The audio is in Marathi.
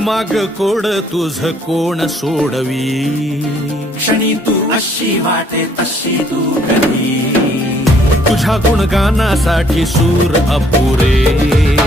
माग कोड तुझ कोण सोडवी, क्षणी तू अशी वाटे तशी तू कधी, तुझ्या गुणगानासाठी सूर अपुरे.